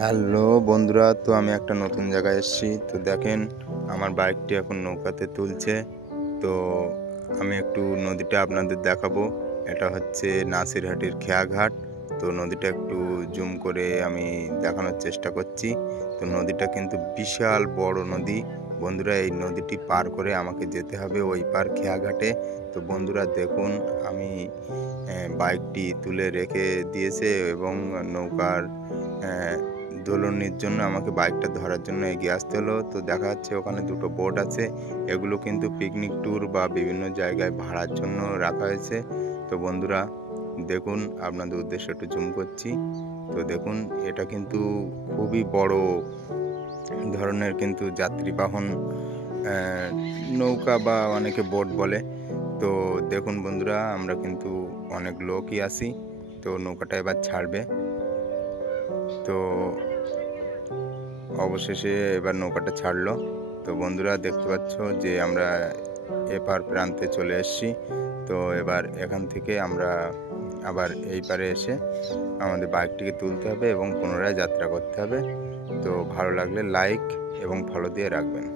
Hello বন্ধুরা, তো আমি একটা নতুন জায়গায় এসেছি। তো দেখেন আমার বাইকটি এখন নৌকাতে তুলছে। তো আমি একটু নদীটা আপনাদের দেখাবো। এটা হচ্ছে নাসিরহাটির খেয়াঘাট। তো নদীটা একটু জুম করে আমি দেখানোর চেষ্টা করছি। তো নদীটা কিন্তু বিশাল বড় নদী বন্ধুরা। এই নদীটি পার করে আমাকে যেতে হবে ওই পার খেয়াঘাটে। তো বন্ধুরা দেখুন, আমি বাইকটি তুলে রেখে দিয়েছে এবং নৌকার দোলনের জন্য আমাকে বাইকটা ধরার জন্য এগিয়ে আসতে হলো। তো দেখা যাচ্ছে ওখানে দুটো বোট আছে। এগুলো কিন্তু পিকনিক ট্যুর বা বিভিন্ন জায়গায় ভাড়ার জন্য রাখা হয়েছে। তো বন্ধুরা দেখুন, আপনাদের উদ্দেশ্যে একটু জুম করছি। তো দেখুন, এটা কিন্তু খুবই বড় ধরনের কিন্তু যাত্রীবাহন নৌকা বা অনেকে বোট বলে। তো দেখুন বন্ধুরা, আমরা কিন্তু অনেক লোকই আছি। তো নৌকাটা এবার ছাড়বে। তো অবশেষে এবার নৌকাটা ছাড়লো। তো বন্ধুরা দেখতে পাচ্ছ যে আমরা এপার প্রান্তে চলে এসেছি। তো এবার এখান থেকে আমরা আবার এই পারে এসে আমাদের বাইকটিকে তুলতে হবে এবং পুনরায় যাত্রা করতে হবে। তো ভালো লাগলে লাইক এবং ফলো দিয়ে রাখবেন।